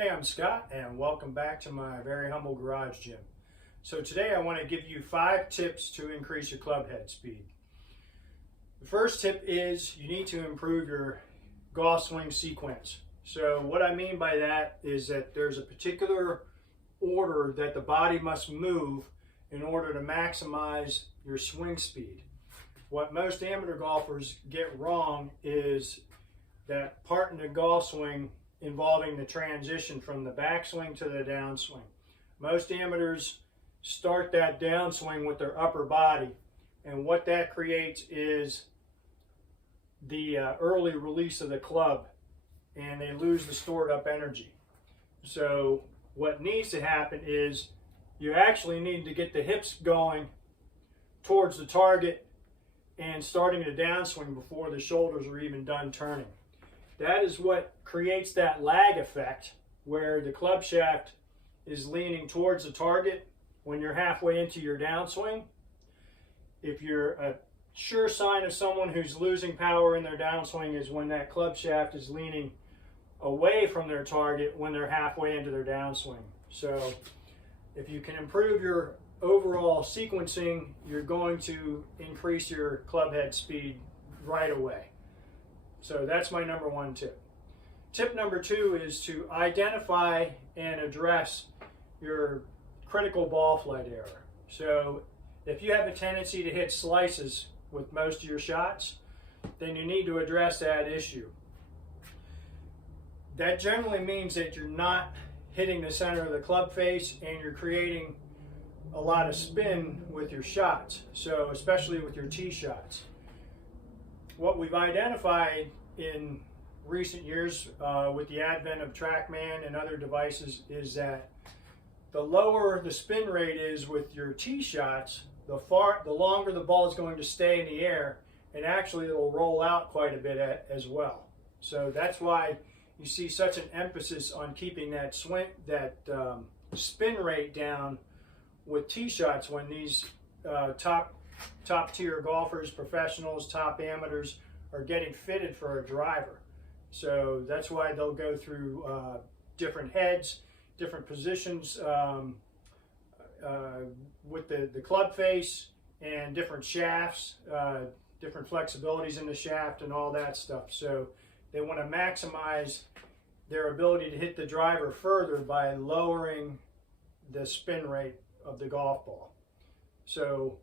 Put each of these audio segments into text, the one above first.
Hey, I'm Scott and welcome back to my very humble garage gym. So today I want to give you 5 tips to increase your club head speed. The first tip is you need to improve your golf swing sequence. So what I mean by that is that there's a particular order that the body must move in order to maximize your swing speed. What most amateur golfers get wrong is that part in the golf swing involving the transition from the backswing to the downswing. Most amateurs start that downswing with their upper body, and what that creates is the early release of the club, and they lose the stored up energy. So what needs to happen is you actually need to get the hips going towards the target and starting the downswing before the shoulders are even done turning. That is what creates that lag effect where the club shaft is leaning towards the target when you're halfway into your downswing. If you're a sure sign of someone who's losing power in their downswing is when that club shaft is leaning away from their target when they're halfway into their downswing. So if you can improve your overall sequencing, you're going to increase your club head speed right away. So that's my number 1 tip. Tip number 2 is to identify and address your critical ball flight error. So if you have a tendency to hit slices with most of your shots, then you need to address that issue. That generally means that you're not hitting the center of the club face and you're creating a lot of spin with your shots, so especially with your tee shots. What we've identified in recent years with the advent of TrackMan and other devices is that the lower the spin rate is with your tee shots, the longer the ball is going to stay in the air, and actually it'll roll out quite a bit as well. So that's why you see such an emphasis on keeping that spin rate down with tee shots when these top tier golfers, professionals, top amateurs are getting fitted for a driver. So that's why they'll go through different heads, different positions with the club face, and different shafts, different flexibilities in the shaft and all that stuff. So they want to maximize their ability to hit the driver further by lowering the spin rate of the golf ball. So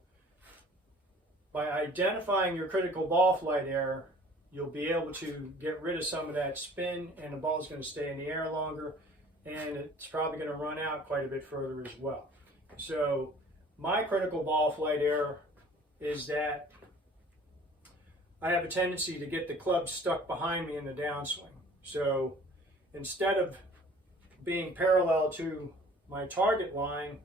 by identifying your critical ball flight error, you'll be able to get rid of some of that spin, and the ball is going to stay in the air longer, and it's probably going to run out quite a bit further as well. So my critical ball flight error is that I have a tendency to get the club stuck behind me in the downswing. So instead of being parallel to my target line,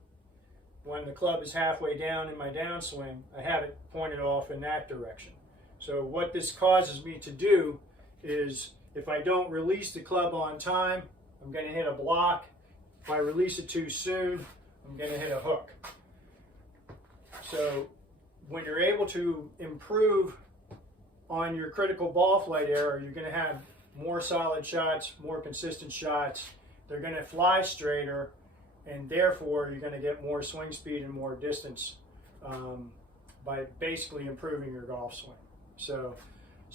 when the club is halfway down in my downswing, I have it pointed off in that direction. So what this causes me to do is, if I don't release the club on time, I'm going to hit a block. If I release it too soon, I'm going to hit a hook. So when you're able to improve on your critical ball flight error, you're going to have more solid shots, more consistent shots. They're going to fly straighter, and therefore you're going to get more swing speed and more distance by basically improving your golf swing. So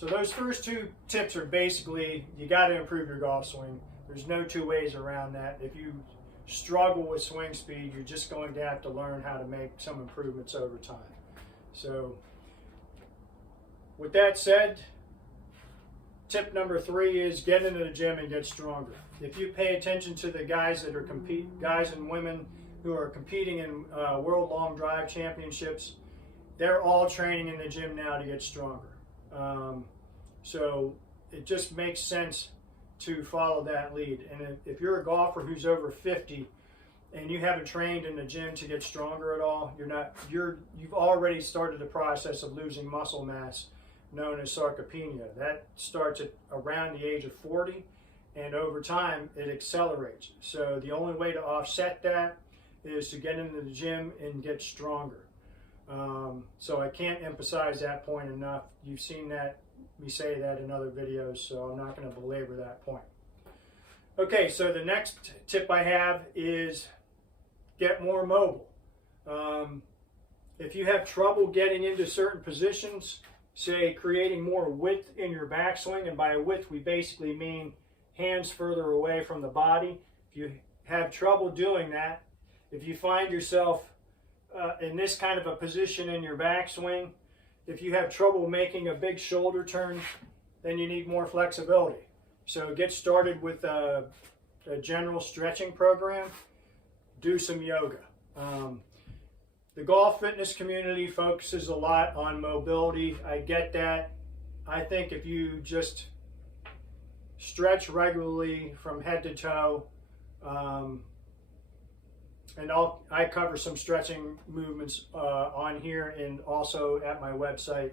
those first 2 tips are basically, you got to improve your golf swing. There's no 2 ways around that. If you struggle with swing speed, you're just going to have to learn how to make some improvements over time. So with that said, tip number 3 is get into the gym and get stronger. If you pay attention to the guys that are guys and women who are competing in World Long Drive Championships, they're all training in the gym now to get stronger. So it just makes sense to follow that lead. And if you're a golfer who's over 50 and you haven't trained in the gym to get stronger at all, you've already started the process of losing muscle mass, known as sarcopenia. That starts at around the age of 40, and over time it accelerates. So the only way to offset that is to get into the gym and get stronger. So I can't emphasize that point enough. You've seen me say that in other videos, so I'm not going to belabor that point. Okay, so the next tip I have is get more mobile. If you have trouble getting into certain positions, say creating more width in your backswing, and by width we basically mean hands further away from the body. If you have trouble doing that, if you find yourself in this kind of a position in your backswing, if you have trouble making a big shoulder turn, then you need more flexibility. So get started with a general stretching program. Do some yoga. The golf fitness community focuses a lot on mobility. I get that. I think if you just stretch regularly from head to toe, and I cover some stretching movements on here and also at my website,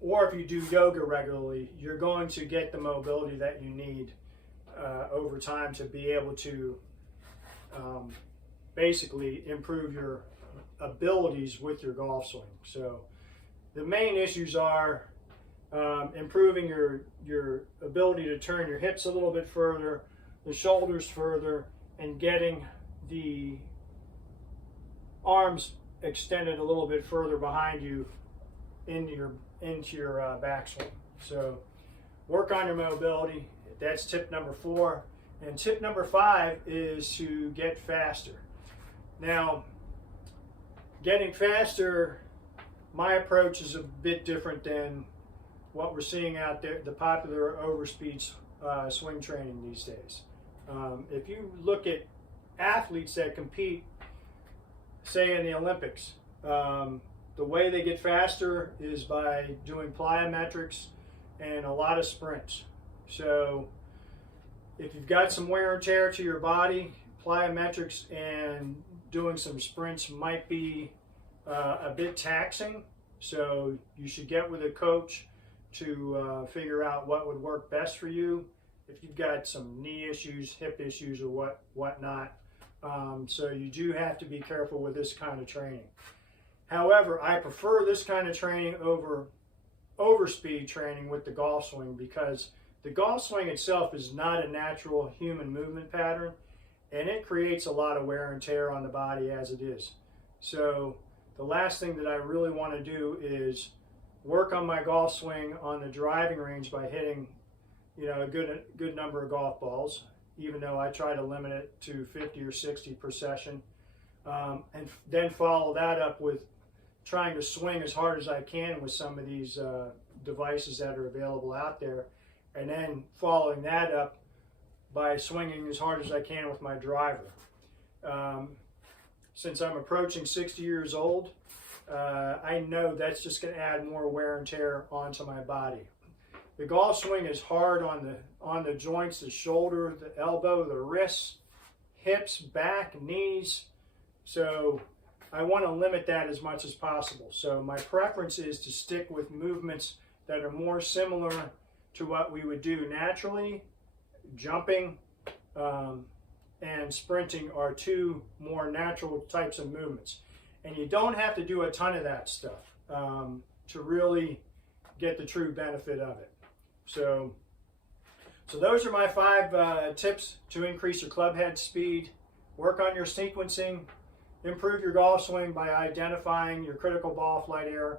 or if you do yoga regularly, you're going to get the mobility that you need over time to be able to basically improve your abilities with your golf swing. So the main issues are improving your ability to turn your hips a little bit further, the shoulders further, and getting the arms extended a little bit further behind you into your backswing. So work on your mobility. That's tip number 4. And tip number 5 is to get faster. Now, getting faster, my approach is a bit different than what we're seeing out there, the popular overspeed swing training these days. If you look at athletes that compete, say in the Olympics, the way they get faster is by doing plyometrics and a lot of sprints. So if you've got some wear and tear to your body, plyometrics and doing some sprints might be a bit taxing. So you should get with a coach to figure out what would work best for you. If you've got some knee issues, hip issues, or whatnot. So you do have to be careful with this kind of training. However, I prefer this kind of training over overspeed training with the golf swing, because the golf swing itself is not a natural human movement pattern, and it creates a lot of wear and tear on the body as it is. So the last thing that I really want to do is work on my golf swing on the driving range by hitting, a good number of golf balls, even though I try to limit it to 50 or 60 per session, and then follow that up with trying to swing as hard as I can with some of these devices that are available out there, and then following that up by swinging as hard as I can with my driver. Since I'm approaching 60 years old, I know that's just going to add more wear and tear onto my body. The golf swing is hard on the joints, the shoulder, the elbow, the wrists, hips, back, knees. So I want to limit that as much as possible. So my preference is to stick with movements that are more similar to what we would do naturally. Jumping and sprinting are two more natural types of movements. And you don't have to do a ton of that stuff to really get the true benefit of it. So those are my 5 tips to increase your club head speed. Work on your sequencing. Improve your golf swing by identifying your critical ball flight error.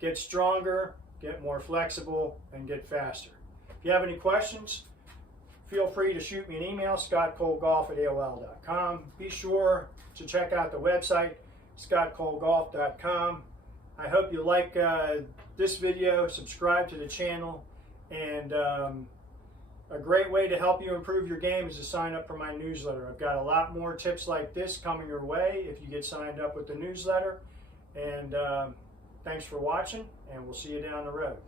Get stronger, get more flexible, and get faster. If you have any questions, feel free to shoot me an email, scottcolegolf@aol.com. Be sure to check out the website, scottcolegolf.com. I hope you like this video, subscribe to the channel, and a great way to help you improve your game is to sign up for my newsletter. I've got a lot more tips like this coming your way if you get signed up with the newsletter. And thanks for watching, and we'll see you down the road.